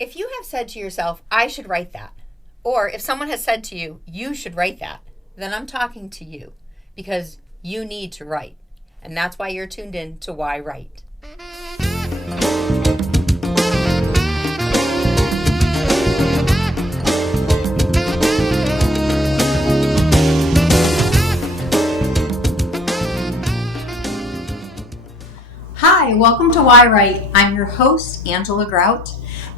If you have said to yourself, I should write that, or if someone has said to you, you should write that, then I'm talking to you because you need to write. And that's why you're tuned in to yWrite. Hi, welcome to yWrite. I'm your host, Angela Grout,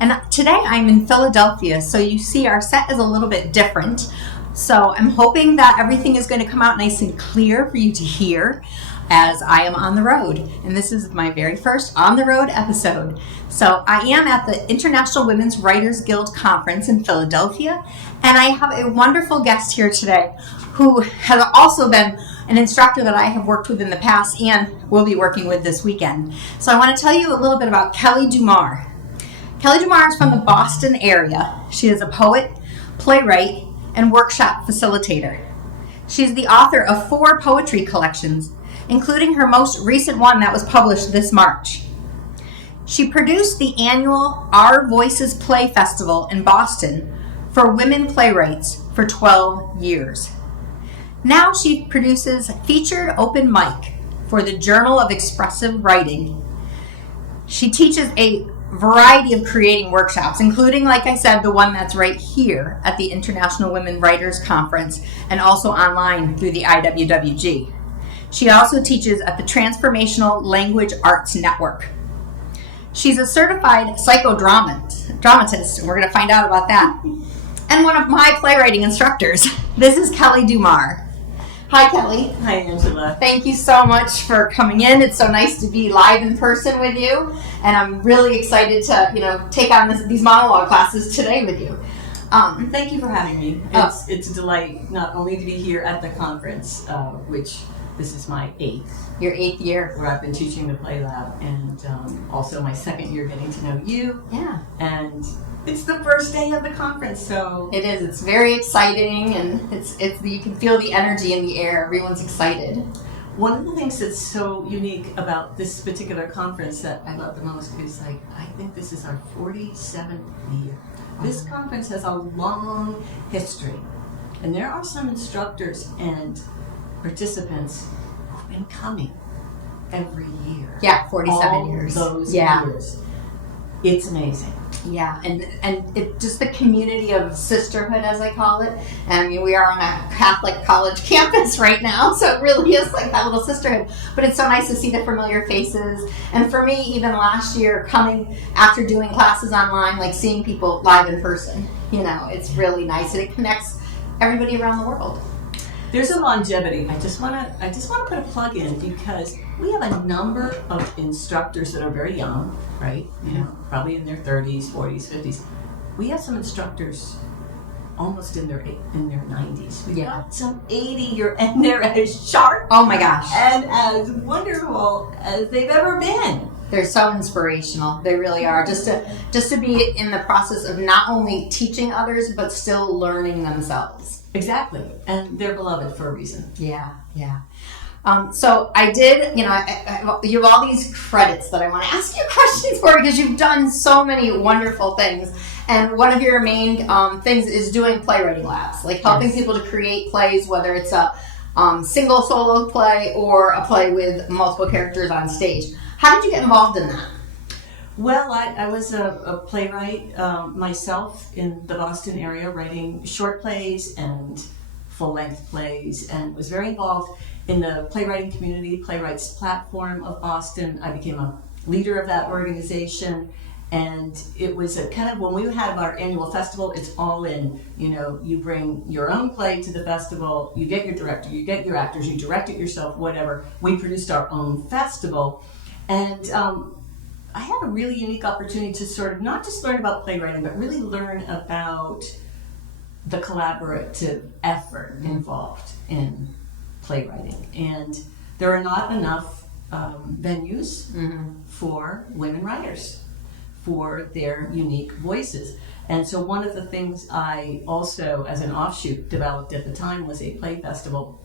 and today I'm in Philadelphia, so you see our set is a little bit different. So I'm hoping that everything is going to come out nice and clear for you to hear as I am on the road. And this is my very first on the road episode. So I am at the International Women's Writers Guild Conference in Philadelphia, and I have a wonderful guest here today who has also been an instructor that I have worked with in the past and will be working with this weekend. So I want to tell you a little bit about Kelly DuMar. Kelly DuMar is from the Boston area. She is a poet, playwright, and workshop facilitator. She's the author of 4 poetry collections, including her most recent one that was published this March. She produced the annual Our Voices Play Festival in Boston for women playwrights for 12 years. Now she produces featured open mic for the Journal of Expressive Writing. She teaches a variety of creating workshops, including, like I said, the one that's right here at the International Women Writers Conference and also online through the IWWG. She also teaches at the Transformational Language Arts Network. She's a certified psychodramatist, and we're going to find out about that, and one of my playwriting instructors. This is Kelly DuMar. Hi, Kelly. Hi, Angela. Thank you so much for coming in. It's so nice to be live in person with you, and I'm really excited to, take on these monologue classes today with you. Thank you for having me. It's a delight not only to be here at the conference, which this is my 8th. Your 8th year. Where I've been teaching the Play Lab, and also my 2nd year getting to know you. Yeah. And it's the first day of the conference, so it is. It's very exciting, and it's you can feel the energy in the air. Everyone's excited. One of the things that's so unique about this particular conference that I love the most is I think this is our 47th year. This conference has a long history, and there are some instructors and participants who've been coming every year. Yeah, 47 years. Those years. It's amazing. Yeah, and it just the community of sisterhood, as I call it. I mean, we are on a Catholic college campus right now, so it really is like that little sisterhood. But it's so nice to see the familiar faces. And for me, even last year, coming after doing classes online, like seeing people live in person, it's really nice, and it connects everybody around the world. There's a longevity. I just want to put a plug in because we have a number of instructors that are very young, right? Probably in their 30s, 40s, 50s. We have some instructors almost in their 90s. We've got some 80-year, and they're as sharp. Oh my gosh! And as wonderful as they've ever been. They're so inspirational. They really are. Just to be in the process of not only teaching others but still learning themselves. Exactly, and they're beloved for a reason. Yeah. So I did, you have all these credits that I want to ask you questions for because you've done so many wonderful things. And one of your main things is doing playwriting labs, like helping people to create plays, whether it's a single solo play or a play with multiple characters on stage. How did you get involved in that? Well, I was a playwright myself in the Boston area, writing short plays and full-length plays, and was very involved in the playwriting community, Playwrights Platform of Boston. I became a leader of that organization, and it was a kind of, when we had our annual festival, it's all in. You bring your own play to the festival, you get your director, you get your actors, you direct it yourself, whatever. We produced our own festival, and I had a really unique opportunity to sort of not just learn about playwriting, but really learn about the collaborative effort involved in playwriting. And there are not enough venues for women writers, for their unique voices. And so one of the things I also, as an offshoot, developed at the time was a play festival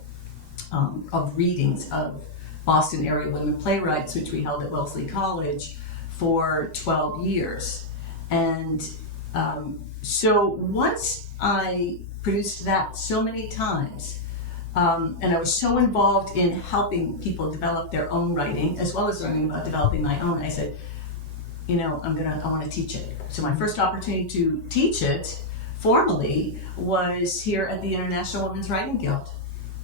of readings of Boston area women playwrights, which we held at Wellesley College for 12 years. And so once I produced that so many times, and I was so involved in helping people develop their own writing, as well as learning about developing my own, I said, I want to teach it. So my first opportunity to teach it formally was here at the International Women's Writing Guild.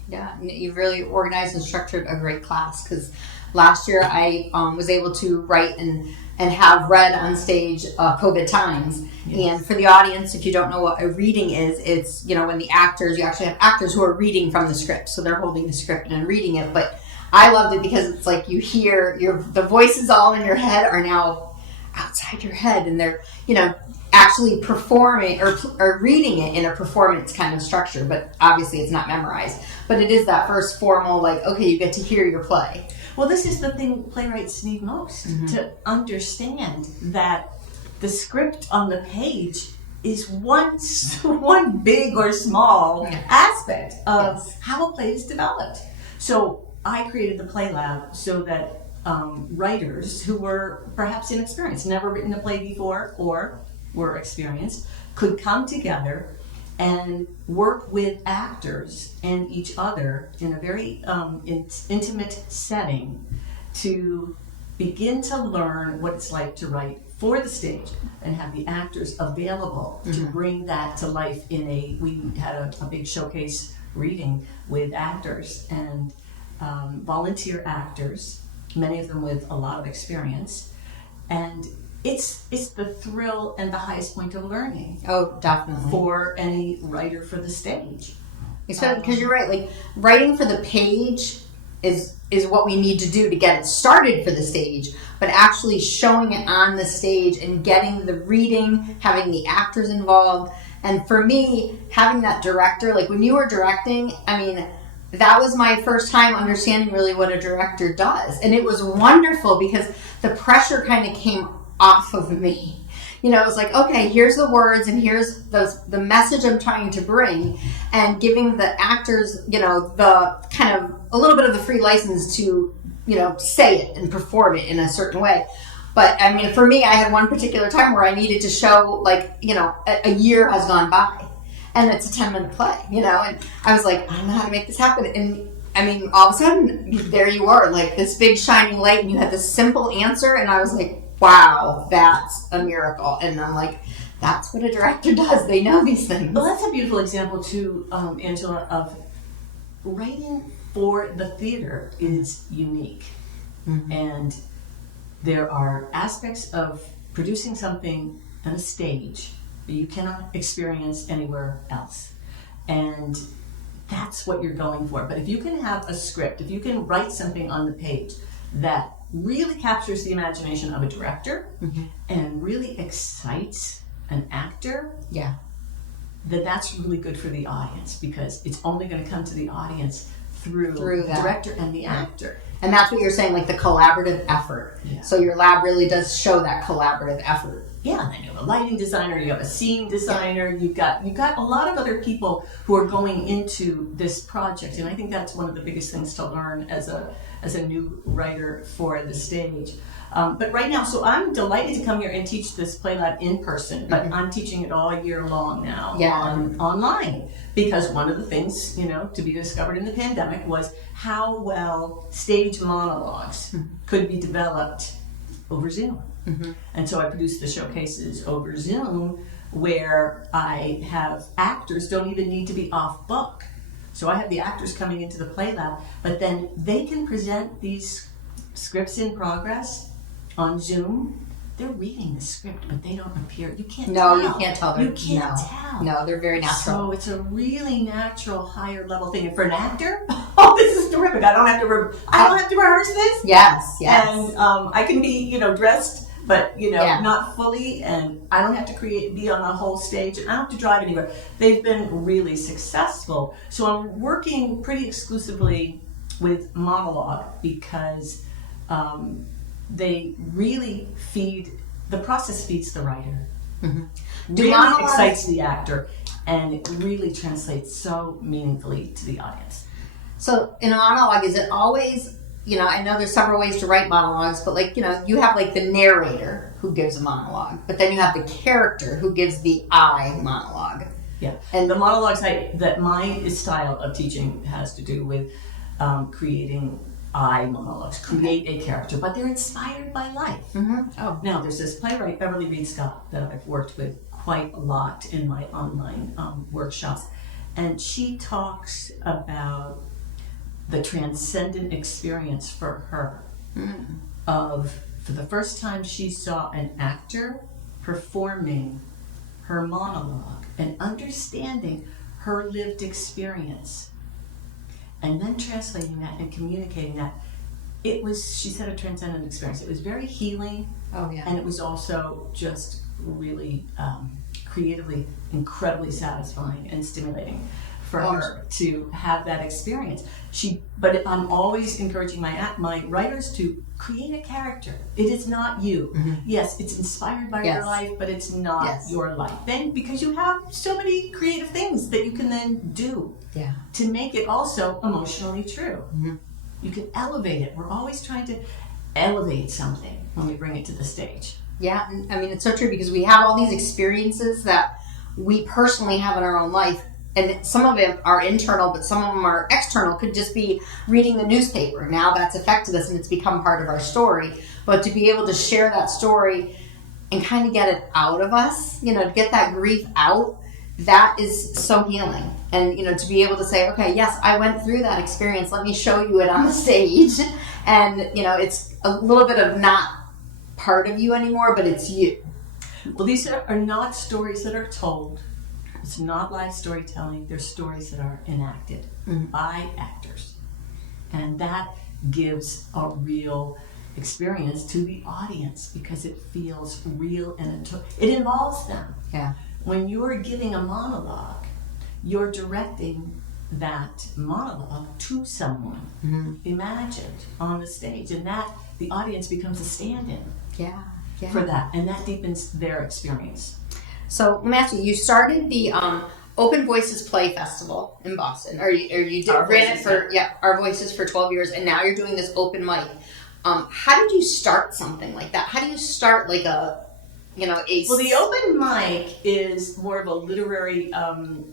Yeah, you've really organized and structured a great class, because last year I was able to write and have read on stage COVID times. Yes. And for the audience, if you don't know what a reading is, it's, when the actors, you actually have actors who are reading from the script. So they're holding the script and reading it. But I loved it because it's like you hear the voices all in your head are now outside your head, and they're, actually performing or reading it in a performance kind of structure. But obviously it's not memorized. But it is that first formal, okay, you get to hear your play. Well, this is the thing playwrights need most, to understand that the script on the page is one big or small aspect of how a play is developed. So I created the Play Lab so that writers who were perhaps inexperienced, never written a play before, or were experienced, could come together and work with actors and each other in a very intimate setting to begin to learn what it's like to write for the stage and have the actors available to bring that to life we had a big showcase reading with actors and volunteer actors, many of them with a lot of experience. And it's the thrill and the highest point of learning. Oh, definitely. For any writer for the stage. Because you're right, writing for the page is what we need to do to get it started for the stage, but actually showing it on the stage and getting the reading, having the actors involved. And for me, having that director, when you were directing, that was my first time understanding really what a director does. And it was wonderful because the pressure kind of came off of me. It was okay, here's the words and here's the message I'm trying to bring, and giving the actors, the kind of a little bit of the free license to, say it and perform it in a certain way. But for me, I had one particular time where I needed to show a year has gone by and it's a 10-minute play, and I was like, I don't know how to make this happen. And all of a sudden there you are, this big shining light, and you had this simple answer, and I was like, wow, that's a miracle. And I'm like, that's what a director does. They know these things. Well, that's a beautiful example too, Angela, of writing for the theater is unique. And there are aspects of producing something on a stage that you cannot experience anywhere else. And that's what you're going for. But if you can have a script, if you can write something on the page that really captures the imagination of a director and really excites an actor, then that's really good for the audience, because it's only going to come to the audience through the director and the actor. And that's what you're saying, the collaborative effort. Yeah. So your lab really does show that collaborative effort. Yeah, and then you have a lighting designer, you have a scene designer, you've got a lot of other people who are going into this project, and I think that's one of the biggest things to learn as a new writer for the stage. But right now, so I'm delighted to come here and teach this Play Lab in person, but I'm teaching it all year long now online, because one of the things, to be discovered in the pandemic was how well stage monologues could be developed over Zoom. And so I produced the showcases over Zoom, where I have actors don't even need to be off book. So I have the actors coming into the Play Lab, but then they can present these scripts in progress on Zoom. They're reading the script, but they don't appear. You can't tell. No, you can't tell. You can't tell. No, they're very natural. So it's a really natural, higher level thing. And for an actor, oh, this is terrific. I don't have to rehearse this. Yes. And I can be, dressed, but not fully, and I don't have to be on a whole stage, and I don't have to drive anywhere. They've been really successful. So I'm working pretty exclusively with monologue, because they really the process feeds the writer. Really excites the actor, and it really translates so meaningfully to the audience. So in a monologue, is it always, I know there's several ways to write monologues, but you have the narrator who gives a monologue, but then you have the character who gives the I monologue. Yeah, and the monologues that my style of teaching has to do with creating I monologues, create a character, but they're inspired by life. Mm-hmm. Oh. Now, there's this playwright, Beverly Reed Scott, that I've worked with quite a lot in my online workshops, and she talks about the transcendent experience for her of, for the first time she saw an actor performing her monologue and understanding her lived experience, and then translating that and communicating that. It was, she said, a transcendent experience. It was very healing. Oh, yeah. And it was also just really creatively incredibly satisfying and stimulating for her to have that experience. But I'm always encouraging my writers to create a character. It is not you. Mm-hmm. Yes, it's inspired by your life, but it's not your life. Then, because you have so many creative things that you can then do to make it also emotionally true. Mm-hmm. You can elevate it. We're always trying to elevate something when we bring it to the stage. Yeah, I mean, it's so true because we have all these experiences that we personally have in our own life. And some of them are internal, but some of them are external. Could just be reading the newspaper. Now that's affected us and it's become part of our story. But to be able to share that story and kind of get it out of us, to get that grief out, that is so healing. And, to be able to say, okay, yes, I went through that experience. Let me show you it on the stage. And, it's a little bit of not part of you anymore, but it's you. Well, these are not stories that are told. It's not live storytelling. They're stories that are enacted by actors. And that gives a real experience to the audience because it feels real and it involves them. Yeah. When you're giving a monologue, you're directing that monologue to someone imagined on the stage, and that the audience becomes a stand-in for that, and that deepens their experience. So let me ask you, you started the Open Voices Play Festival in Boston, or you ran it for Our Voices for 12 years, and now you're doing this open mic. How did you start something like that? How do you start like Well, the open mic is more of a literary,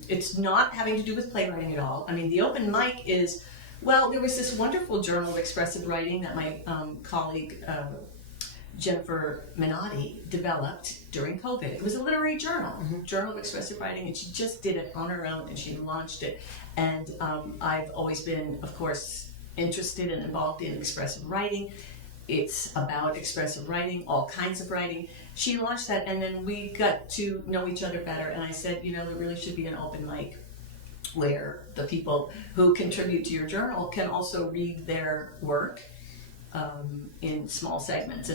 it's not having to do with playwriting at all. I mean, the open mic is, there was this wonderful journal of expressive writing that my colleague, Jennifer Menotti, developed during COVID. It was a literary journal, Journal of Expressive Writing, and she just did it on her own, and she launched it. And I've always been, of course, interested and involved in expressive writing. It's about expressive writing, all kinds of writing. She launched that, and then we got to know each other better, and I said, there really should be an open mic where the people who contribute to your journal can also read their work in small segments.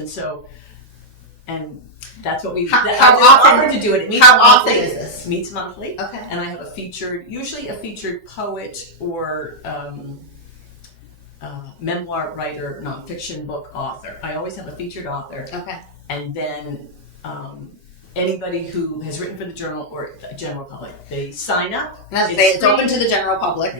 And that's what we offered to do it. It meets how monthly. Often is this? Meets monthly. Okay. And I have usually a featured poet or memoir writer, nonfiction book author. I always have a featured author. Okay. And then anybody who has written for the journal or the general public, they sign up. It's open to the general public.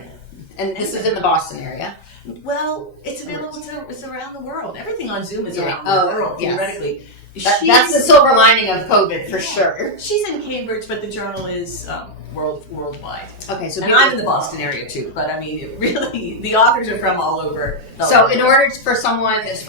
And this is in the Boston area. Well, it's available it's around the world. Everything on Zoom is around the world, theoretically. That's the silver lining of COVID, for sure. She's in Cambridge, but the journal is worldwide. Okay, so I'm in the Boston area too, but I mean, really, the authors are from all over. So in order for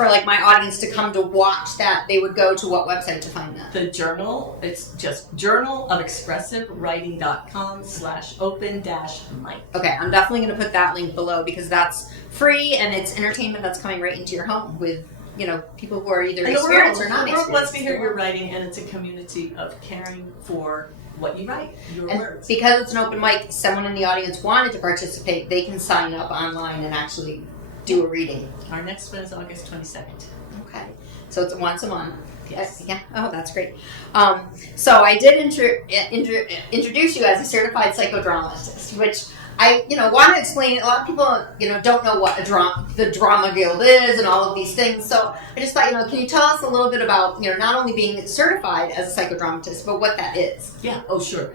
like my audience to come to watch that, they would go to what website to find that? The journal, it's just journalofexpressivewriting.com/open-mic. Okay, I'm definitely going to put that link below because that's free and it's entertainment that's coming right into your home with people who are either experienced or not experienced. The world wants to hear your writing, and it's a community of caring for what you write, your words. Because it's an open mic, someone in the audience wanted to participate, they can sign up online and actually do a reading. Our next one is August 22nd. Okay. So it's once a month. Yes. Yeah. Oh, that's great. So I did introduce you as a certified psychodramatist, which I, want to explain. A lot of people, don't know what the Drama Guild is and all of these things. So I just thought, can you tell us a little bit about, not only being certified as a psychodramatist, but what that is? Yeah. Oh, sure.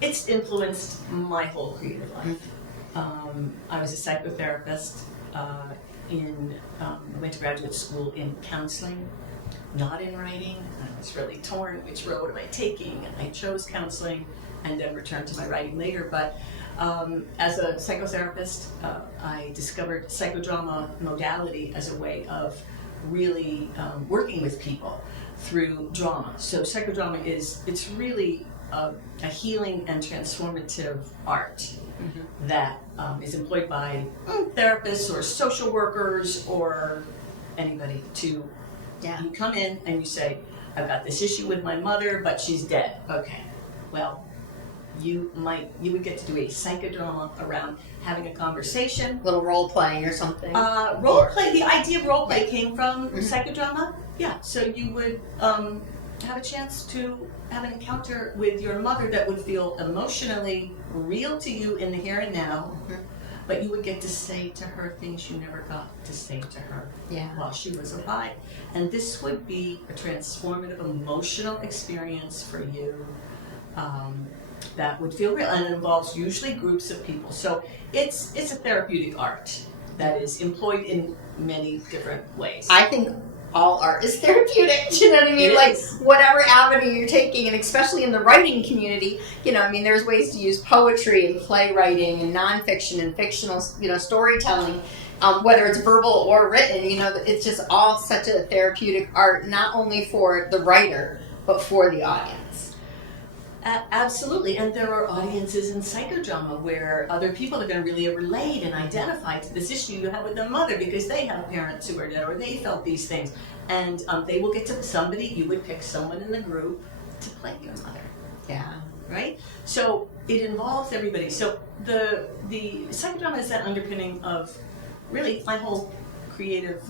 It's influenced my whole creative life. I was a psychotherapist. Went to graduate school in counseling, not in writing. I was really torn. Which road am I taking? And I chose counseling and then returned to my writing later. But as a psychotherapist, I discovered psychodrama modality as a way of really working with people through drama. So psychodrama it's really a healing and transformative art that is employed by therapists or social workers or anybody to, you come in and you say, I've got this issue with my mother, but she's dead. Okay, well, you would get to do a psychodrama around having a conversation. Little role playing or something. Role play, the idea of role play came from psychodrama. Yeah, so you would have a chance to have an encounter with your mother that would feel emotionally real to you in the here and now, but you would get to say to her things you never got to say to her while she was alive. And this would be a transformative emotional experience for you that would feel real, and it involves usually groups of people. So it's a therapeutic art that is employed in many different ways. I think all art is therapeutic. Do you know what I mean? It like is. whatever avenue you're taking, and especially in the writing community, there's ways to use poetry and playwriting and nonfiction and fictional, storytelling, whether it's verbal or written. It's just all such a therapeutic art, not only for the writer but for the audience. Absolutely, and there are audiences in psychodrama where other people are going to really relate and identify to this issue you have with their mother because they have parents who are dead or they felt these things, and they will get to somebody. You would pick someone in the group to play your mother. Yeah. Right. So it involves everybody. So the psychodrama is that underpinning of really my whole creative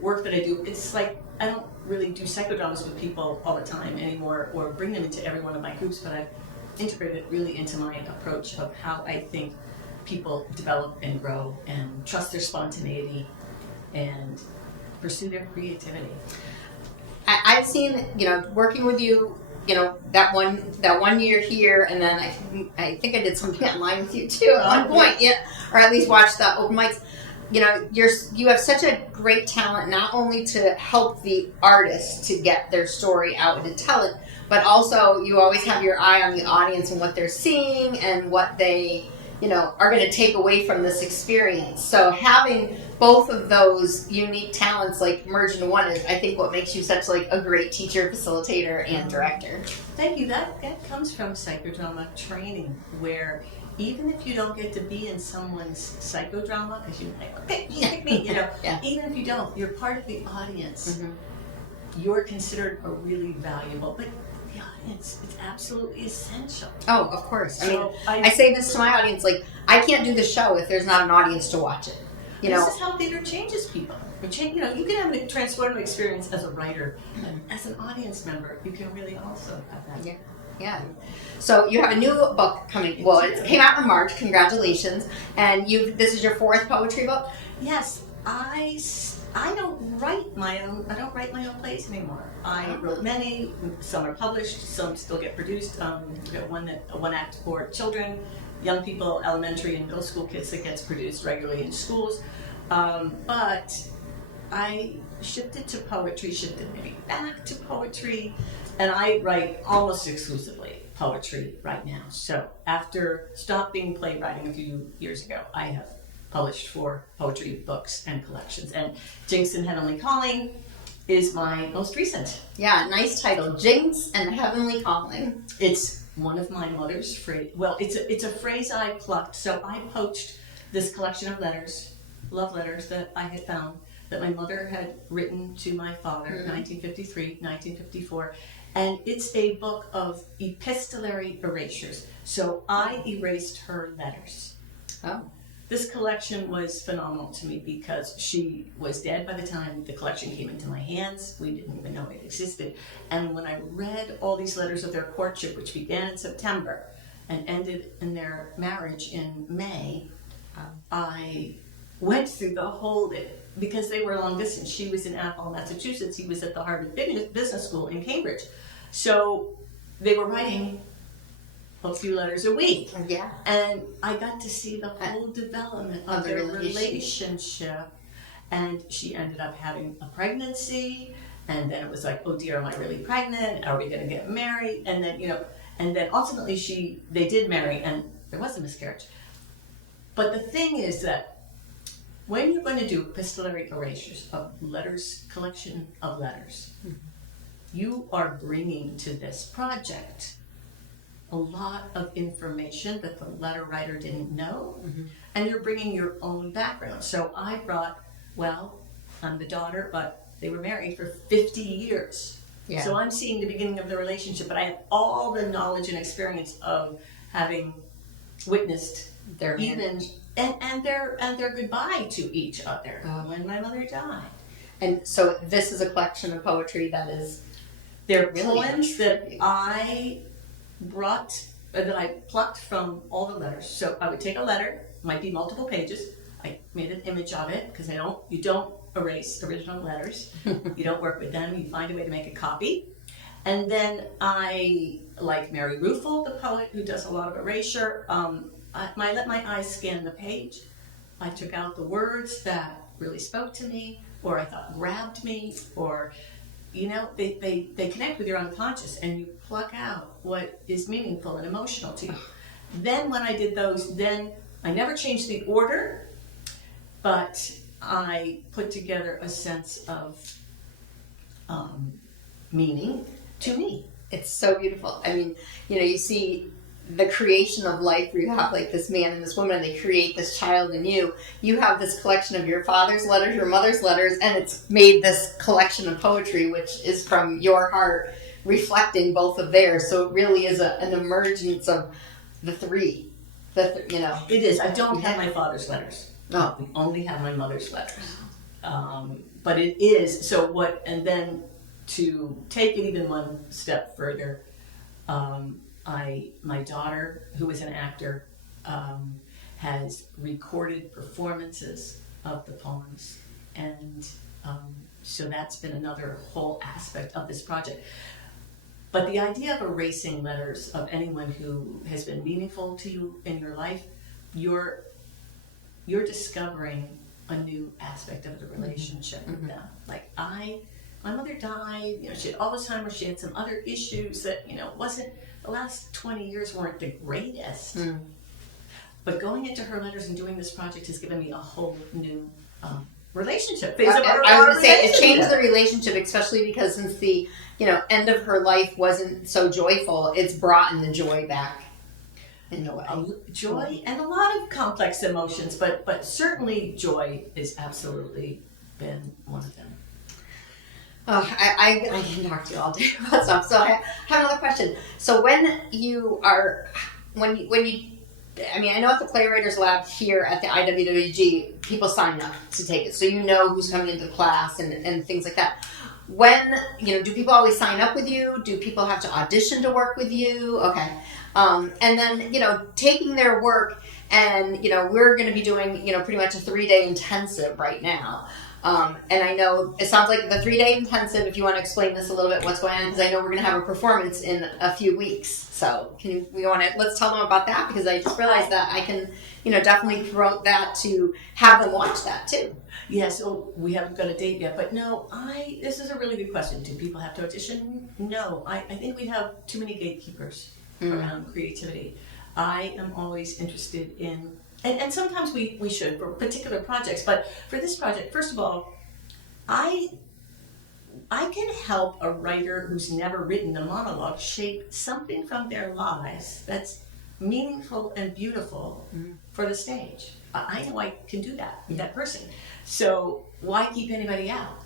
work that I do. It's like I don't really do psychodramas with people all the time anymore or bring them into every one of my groups, but I've integrated it really into my approach of how I think people develop and grow and trust their spontaneity and pursue their creativity. I've seen, working with you, that one year here, and then I think I did something online with you too at one point, or at least watched the open mics. You have such a great talent, not only to help the artist to get their story out and to tell it, but also you always have your eye on the audience and what they're seeing and what they, are going to take away from this experience. So having both of those unique talents merged into one is, I think, what makes you such a great teacher, facilitator, and director. Thank you. That comes from psychodrama training, where even if you don't get to be in someone's psychodrama, because you pick me, even if you don't, you're part of the audience. You're considered a really valuable, but the audience is absolutely essential. Oh, of course. I say this to my audience, I can't do the show if there's not an audience to watch it. This is how theater changes people. You can have a transformative experience as a writer, but as an audience member, you can really also have that. Yeah. So you have a new book coming. Well, it came out in March. Congratulations! And this is your fourth poetry book. Yes, I don't write my own. I don't write my own plays anymore. I wrote many. Some are published. Some still get produced. We got one act for children, young people, elementary and middle school kids that gets produced regularly in schools. But I shifted to poetry. Shifted maybe back to poetry. And I write almost exclusively poetry right now. So after stopping playwriting a few years ago, I have published 4 poetry books and collections. And Jinx and Heavenly Calling is my most recent. Yeah, nice title, Jinx and Heavenly Calling. It's one of my mother's phrase. Well, it's a phrase I plucked. So I poached this collection of letters, love letters that I had found that my mother had written to my father, 1953, 1954. And it's a book of epistolary erasures. So I erased her letters. Oh. This collection was phenomenal to me because she was dead by the time the collection came into my hands. We didn't even know it existed. And when I read all these letters of their courtship, which began in September and ended in their marriage in May, I went through the whole, because they were long distance. She was in Athol, Massachusetts. He was at the Harvard Business School in Cambridge. So they were writing a few letters a week. Yeah. And I got to see the whole development of their relationship. And she ended up having a pregnancy. And then it was like, oh dear, am I really pregnant? Are we going to get married? And then, and then ultimately they did marry, and there was a miscarriage. But the thing is that when you're going to do epistolary erasures of letters, collection of letters, you are bringing to this project a lot of information that the letter writer didn't know, and you're bringing your own background. So I brought, well, I'm the daughter, but they were married for 50 years. Yeah. So I'm seeing the beginning of the relationship, but I have all the knowledge and experience of having witnessed their even and their goodbye to each other when my mother died. And so this is a collection of poetry that is they're really poems that I brought that I plucked from all the letters. So I would take a letter, might be multiple pages. I made an image of it because you don't erase original letters. You don't work with them. You find a way to make a copy. And then I, like Mary Ruefle, the poet who does a lot of erasure, I let my eyes scan the page. I took out the words that really spoke to me, or I thought grabbed me, or they connect with your unconscious, and you pluck out what is meaningful and emotional to you. Then when I did those, then I never changed the order, but I put together a sense of meaning to me. It's so beautiful. I mean, you see the creation of life where you have like this man and this woman, and they create this child in you. You have this collection of your father's letters, your mother's letters, and it's made this collection of poetry, which is from your heart, reflecting both of theirs. So it really is an emergence of the three. It is. I don't have my father's letters. No. We only have my mother's letters. But it is, and then to take it even one step further, my daughter, who is an actor, has recorded performances of the poems, and so that's been another whole aspect of this project. But the idea of erasing letters of anyone who has been meaningful to you in your life, you're discovering a new aspect of the relationship with them. Like my mother died, she had Alzheimer's, she had some other issues that, the last 20 years weren't the greatest. But going into her letters and doing this project has given me a whole new relationship. I was going to say, it changed the relationship, especially because since the, end of her life wasn't so joyful, it's brought in the joy back in a way. Joy and a lot of complex emotions, but certainly joy has absolutely been one of them. Oh, I can talk to you all day about stuff. So I have another question. So when you, I know at the Playwriters Lab here at the IWWG, people sign up to take it. So who's coming into the class and things like that. When, do people always sign up with you? Do people have to audition to work with you? Okay. And then, taking their work and, we're going to be doing, pretty much a 3-day intensive right now. And I know it sounds like the 3-day intensive, if you want to explain this a little bit, what's going on, because I know we're going to have a performance in a few weeks. So let's tell them about that, because I just realized that I can, definitely promote that to have them watch that too. Yes, we haven't got a date yet, but no, this is a really good question. Do people have to audition? No, I think we have too many gatekeepers around creativity. I am always interested in, and sometimes we should for particular projects, but for this project, first of all, I can help a writer who's never written a monologue shape something from their lives that's meaningful and beautiful for the stage. I know I can do that with that person. So why keep anybody out,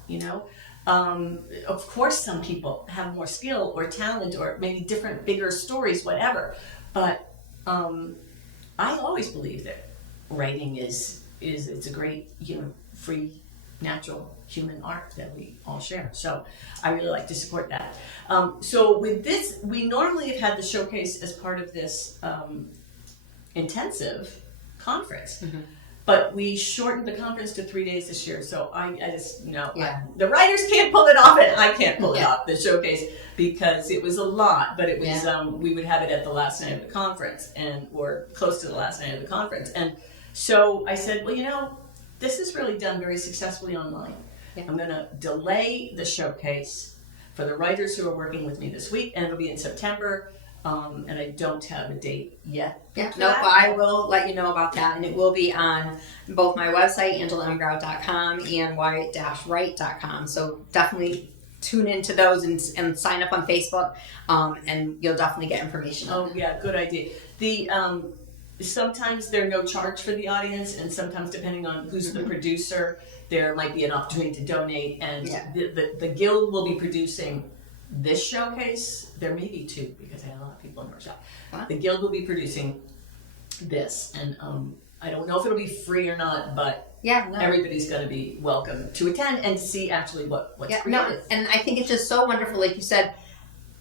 Of course some people have more skill or talent or maybe different, bigger stories, whatever. But I always believe that writing it's a great, free, natural human art that we all share. So I really like to support that. So with this, we normally have had the showcase as part of this intensive conference. But we shortened the conference to 3 days this year, so I just, the writers can't pull it off, and I can't pull it off, the showcase, because it was a lot, but it was, we would have it at the last night of the conference, or close to the last night of the conference. And so I said, well, this is really done very successfully online. Yeah. I'm going to delay the showcase for the writers who are working with me this week, and it'll be in September. And I don't have a date yet. Yeah, no, but I will let you know about that, and it will be on both my website, angelamgrout.com, and yWrite.com. So definitely tune into those and sign up on Facebook, and you'll definitely get information. Oh, yeah, good idea. The sometimes there's no charge for the audience, and sometimes depending on who's the producer, there might be an opportunity to donate. And the guild will be producing this showcase. There may be two because I had a lot of people in workshop. The guild will be producing this, and I don't know if it'll be free or not, but everybody's going to be welcome to attend and see actually what's created. No, and I think it's just so wonderful, like you said,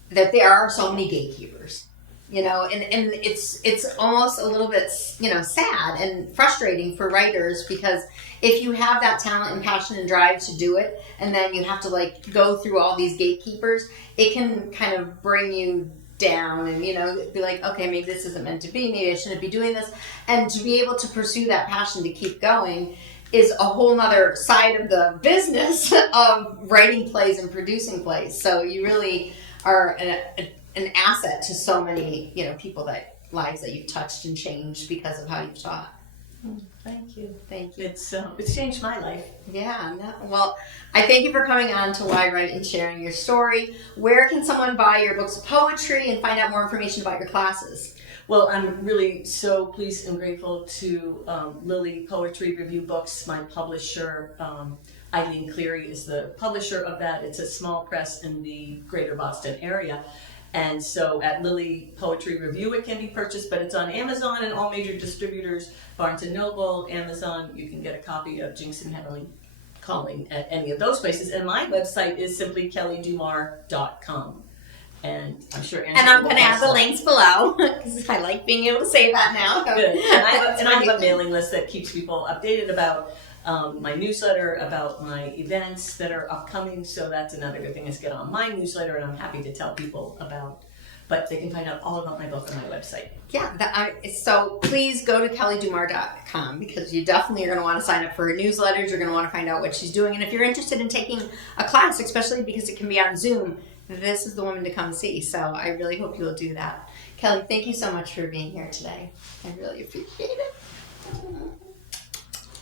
that there are so many gatekeepers. You know, and it's almost a little bit, you know, sad and frustrating for writers, because if you have that talent and passion and drive to do it, and then you have to like go through all these gatekeepers, it can kind of bring you down and, you know, be like, okay, maybe this isn't meant to be, maybe I shouldn't be doing this. And to be able to pursue that passion to keep going is a whole nother side of the business of writing plays and producing plays. So you really are an asset to so many, you know, lives that you've touched and changed because of how you've taught. Thank you. Thank you. It's changed my life. Yeah. Well, I thank you for coming on to yWrite and sharing your story. Where can someone buy your books of poetry and find out more information about your classes? Well, I'm really so pleased and grateful to Lily Poetry Review Books, my publisher. Eileen Cleary is the publisher of that. It's a small press in the greater Boston area. And so at Lily Poetry Review it can be purchased, but it's on Amazon and all major distributors, Barnes & Noble, Amazon. You can get a copy of Jinx and Heavenly Calling at any of those places. And my website is simply kellydumar.com. And I'm sure Angela and I'm going to add the links below, because I like being able to say that now. Good. And I have a mailing list that keeps people updated about my newsletter, about my events that are upcoming. So that's another good thing, is get on my newsletter, and I'm happy to tell people about. But they can find out all about my book on my website. Yeah, so please go to kellydumar.com, because you definitely are going to want to sign up for her newsletters. You're going to want to find out what she's doing. And if you're interested in taking a class, especially because it can be on Zoom, this is the woman to come see. So I really hope you'll do that. Kelly, thank you so much for being here today. I really appreciate it.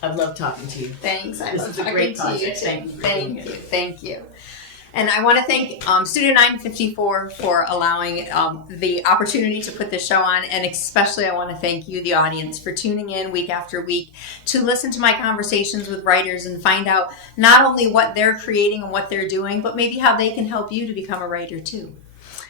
I've loved talking to you. Thanks. I This love is a talking great to you. project. Thank you. Thank you. And I want to thank Studio 954 for allowing the opportunity to put this show on. And especially I want to thank you, the audience, for tuning in week after week to listen to my conversations with writers and find out not only what they're creating and what they're doing, but maybe how they can help you to become a writer too.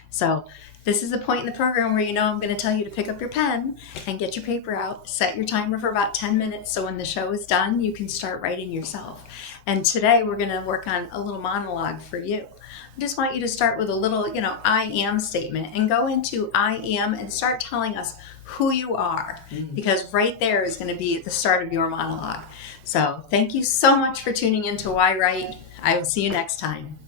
So this is the point in the program where, you know, I'm going to tell you to pick up your pen and get your paper out, set your timer for about 10 minutes. So when the show is done, you can start writing yourself. And today we're going to work on a little monologue for you. I just want you to start with a little, you know, I am statement, and go into I am and start telling us who you are, because right there is going to be the start of your monologue. So thank you so much for tuning in to yWrite. I will see you next time.